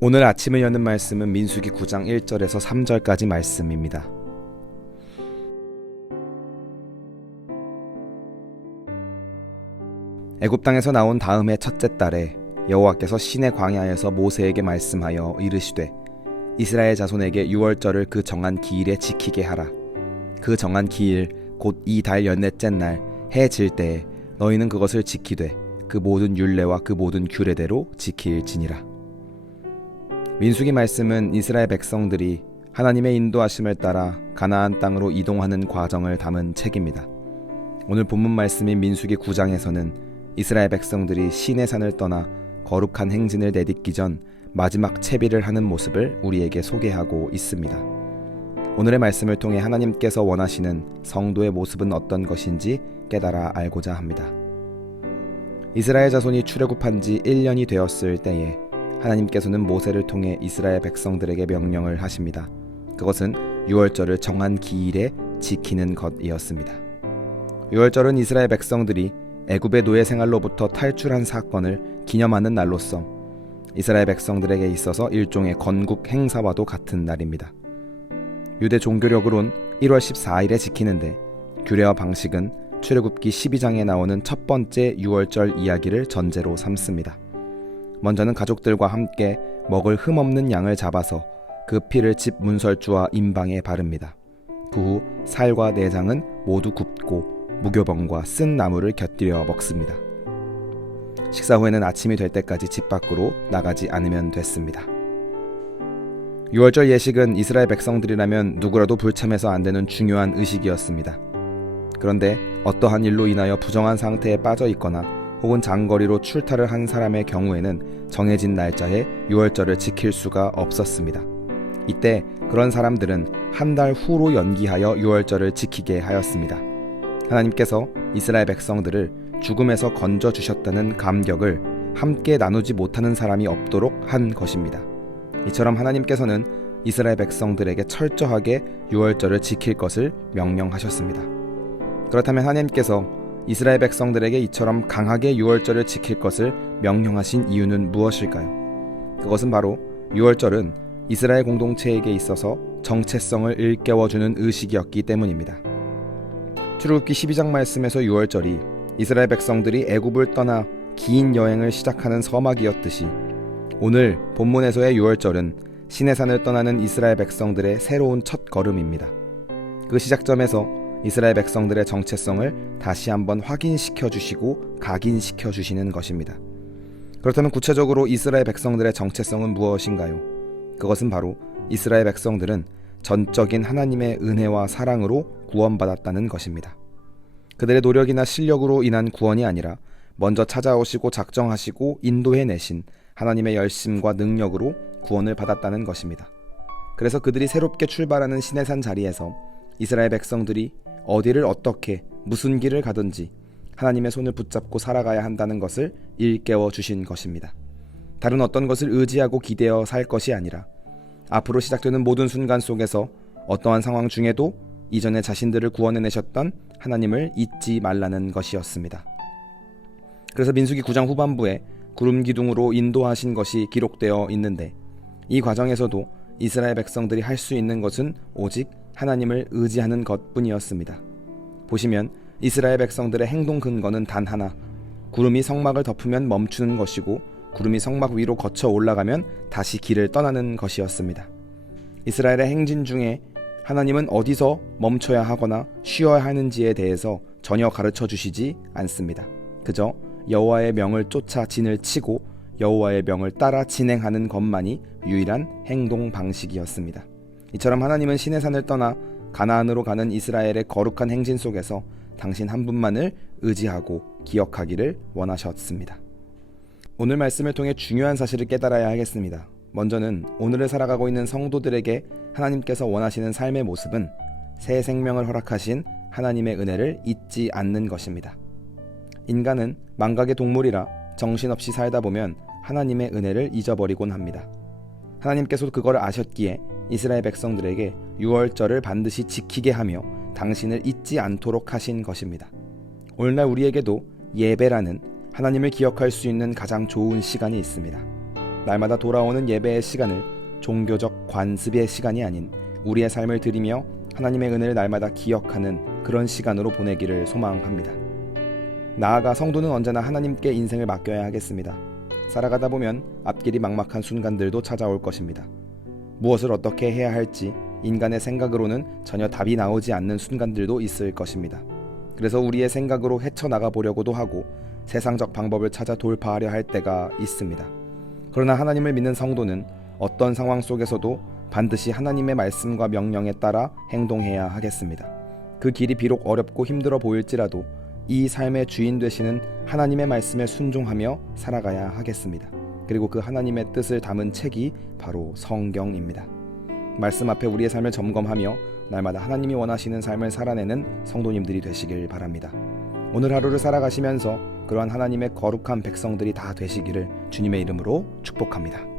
오늘 아침을 여는 말씀은 민수기 9장 1절에서 3절까지 말씀입니다. 애굽 땅에서 나온 다음의 첫째 달에 여호와께서 시내 광야에서 모세에게 말씀하여 이르시되 이스라엘 자손에게 유월절을 그 정한 기일에 지키게 하라. 그 정한 기일 곧 이 달 열넷째 날 해 질 때에 너희는 그것을 지키되 그 모든 율례와 그 모든 규례대로 지킬지니라. 민수기 말씀은 이스라엘 백성들이 하나님의 인도하심을 따라 가나안 땅으로 이동하는 과정을 담은 책입니다. 오늘 본문 말씀인 민수기 9장에서는 이스라엘 백성들이 시내산을 떠나 거룩한 행진을 내딛기 전 마지막 채비를 하는 모습을 우리에게 소개하고 있습니다. 오늘의 말씀을 통해 하나님께서 원하시는 성도의 모습은 어떤 것인지 깨달아 알고자 합니다. 이스라엘 자손이 출애굽한 지 1년이 되었을 때에 하나님께서는 모세를 통해 이스라엘 백성들에게 명령을 하십니다. 그것은 유월절을 정한 기일에 지키는 것이었습니다. 유월절은 이스라엘 백성들이 애굽의 노예 생활로부터 탈출한 사건을 기념하는 날로서 이스라엘 백성들에게 있어서 일종의 건국 행사와도 같은 날입니다. 유대 종교력으론 1월 14일에 지키는데 규례와 방식은 출애굽기 12장에 나오는 첫 번째 유월절 이야기를 전제로 삼습니다. 먼저는 가족들과 함께 먹을 흠없는 양을 잡아서 그 피를 집 문설주와 임방에 바릅니다. 그 후 살과 내장은 모두 굽고 무교병과 쓴 나물을 곁들여 먹습니다. 식사 후에는 아침이 될 때까지 집 밖으로 나가지 않으면 됐습니다. 유월절 예식은 이스라엘 백성들이라면 누구라도 불참해서 안 되는 중요한 의식이었습니다. 그런데 어떠한 일로 인하여 부정한 상태에 빠져 있거나 혹은 장거리로 출타를 한 사람의 경우에는 정해진 날짜에 유월절을 지킬 수가 없었습니다. 이때 그런 사람들은 한 달 후로 연기하여 유월절을 지키게 하였습니다. 하나님께서 이스라엘 백성들을 죽음에서 건져주셨다는 감격을 함께 나누지 못하는 사람이 없도록 한 것입니다. 이처럼 하나님께서는 이스라엘 백성들에게 철저하게 유월절을 지킬 것을 명령하셨습니다. 그렇다면 하나님께서 이스라엘 백성들에게 이처럼 강하게 유월절을 지킬 것을 명령하신 이유는 무엇일까요? 그것은 바로 유월절은 이스라엘 공동체에게 있어서 정체성을 일깨워주는 의식이었기 때문입니다. 출애굽기 12장 말씀에서 유월절이 이스라엘 백성들이 애굽을 떠나 긴 여행을 시작하는 서막이었듯이 오늘 본문에서의 유월절은 시내산을 떠나는 이스라엘 백성들의 새로운 첫 걸음입니다. 그 시작점에서 이스라엘 백성들의 정체성을 다시 한번 확인시켜 주시고 각인시켜 주시는 것입니다. 그렇다면 구체적으로 이스라엘 백성들의 정체성은 무엇인가요? 그것은 바로 이스라엘 백성들은 전적인 하나님의 은혜와 사랑으로 구원받았다는 것입니다. 그들의 노력이나 실력으로 인한 구원이 아니라 먼저 찾아오시고 작정하시고 인도해내신 하나님의 열심과 능력으로 구원을 받았다는 것입니다. 그래서 그들이 새롭게 출발하는 시내산 자리에서 이스라엘 백성들이 어디를 어떻게 무슨 길을 가든지 하나님의 손을 붙잡고 살아가야 한다는 것을 일깨워 주신 것입니다. 다른 어떤 것을 의지하고 기대어 살 것이 아니라 앞으로 시작되는 모든 순간 속에서 어떠한 상황 중에도 이전에 자신들을 구원해내셨던 하나님을 잊지 말라는 것이었습니다. 그래서 민수기 9장 후반부에 구름 기둥으로 인도하신 것이 기록되어 있는데 이 과정에서도 이스라엘 백성들이 할 수 있는 것은 오직 하나님을 의지하는 것뿐이었습니다. 보시면 이스라엘 백성들의 행동 근거는 단 하나, 구름이 성막을 덮으면 멈추는 것이고 구름이 성막 위로 거쳐 올라가면 다시 길을 떠나는 것이었습니다. 이스라엘의 행진 중에 하나님은 어디서 멈춰야 하거나 쉬어야 하는지에 대해서 전혀 가르쳐 주시지 않습니다. 그저 여호와의 명을 쫓아 진을 치고 여호와의 명을 따라 진행하는 것만이 유일한 행동 방식이었습니다. 이처럼 하나님은 시내산을 떠나 가나안으로 가는 이스라엘의 거룩한 행진 속에서 당신 한 분만을 의지하고 기억하기를 원하셨습니다. 오늘 말씀을 통해 중요한 사실을 깨달아야 하겠습니다. 먼저는 오늘을 살아가고 있는 성도들에게 하나님께서 원하시는 삶의 모습은 새 생명을 허락하신 하나님의 은혜를 잊지 않는 것입니다. 인간은 망각의 동물이라 정신없이 살다 보면 하나님의 은혜를 잊어버리곤 합니다. 하나님께서 그걸 아셨기에 이스라엘 백성들에게 유월절을 반드시 지키게 하며 당신을 잊지 않도록 하신 것입니다. 오늘날 우리에게도 예배라는 하나님을 기억할 수 있는 가장 좋은 시간이 있습니다. 날마다 돌아오는 예배의 시간을 종교적 관습의 시간이 아닌 우리의 삶을 드리며 하나님의 은혜를 날마다 기억하는 그런 시간으로 보내기를 소망합니다. 나아가 성도는 언제나 하나님께 인생을 맡겨야 하겠습니다. 살아가다 보면 앞길이 막막한 순간들도 찾아올 것입니다. 무엇을 어떻게 해야 할지 인간의 생각으로는 전혀 답이 나오지 않는 순간들도 있을 것입니다. 그래서 우리의 생각으로 헤쳐나가 보려고도 하고 세상적 방법을 찾아 돌파하려 할 때가 있습니다. 그러나 하나님을 믿는 성도는 어떤 상황 속에서도 반드시 하나님의 말씀과 명령에 따라 행동해야 하겠습니다. 그 길이 비록 어렵고 힘들어 보일지라도 이 삶의 주인 되시는 하나님의 말씀에 순종하며 살아가야 하겠습니다. 그리고 그 하나님의 뜻을 담은 책이 바로 성경입니다. 말씀 앞에 우리의 삶을 점검하며 날마다 하나님이 원하시는 삶을 살아내는 성도님들이 되시길 바랍니다. 오늘 하루를 살아가시면서 그러한 하나님의 거룩한 백성들이 다 되시기를 주님의 이름으로 축복합니다.